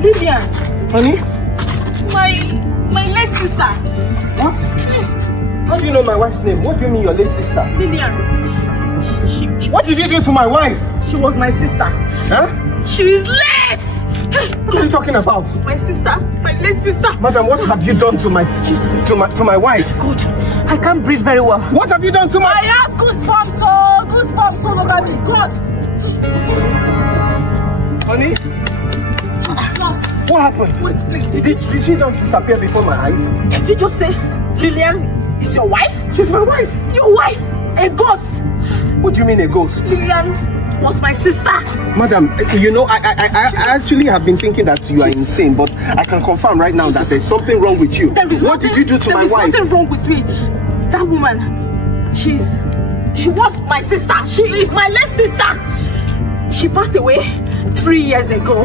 Lillian. Honey? My late sister. What? How do you know my wife's name? What do you mean your late sister? Lillian. What did you do to my wife? She was my sister. Huh? She is late! What are you talking about? My sister. My late sister. Madam, what have you done to my wife? God, I can't breathe very well. What have you done to my... I have goosebumps, oh! Goosebumps all over me. God! Honey? Lost. What happened? Wait, please. Did she just disappear before my eyes? Did you just say Lillian is your wife? She's my wife. Your wife? A ghost? What do you mean a ghost? Lillian was my sister. Madam, you know, I actually have been thinking that you are insane, but I can confirm right now that there's something wrong with you. What did you do to my wife? There is nothing wrong with me. That woman, she was my sister. She is my late sister. She passed away 3 years ago.